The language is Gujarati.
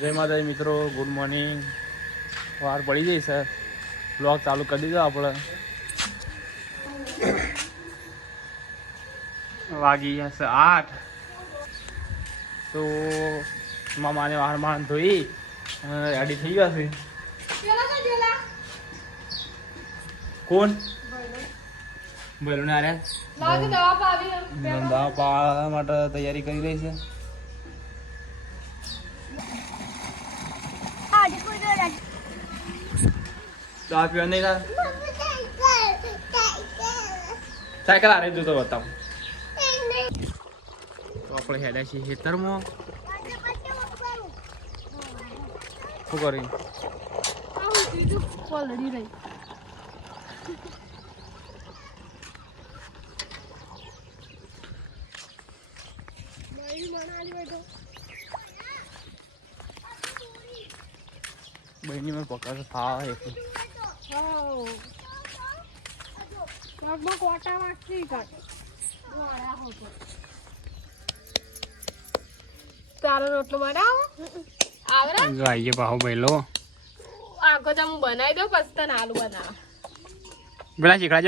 જય માતાજી મિત્રો, ગુડ મોર્નિંગ. વાર પડી જઈ સર, બ્લોગ ચાલુ કરી દીધો આપણે. વાગી હશે 8 તો મામાને વાહન ધોઈ રેડી થઈ ગયા છે. કોણ બોલું દવા પાવા માટે તૈયારી કરી રહી છે. ચા પીવા નહીં થાય. સાયકલ આ રહી તો બતાવો. તો આપણે હેડ્યા છીએ ખેતરમાં. શું કરી બહેની મને પકડ ફાવે એક તારો રોટલો બનાવો આવરા આઈએ પાહો બેલો આગો તમે બનાવી દો પછી તને આલુ બનાવો પેલા શીખડા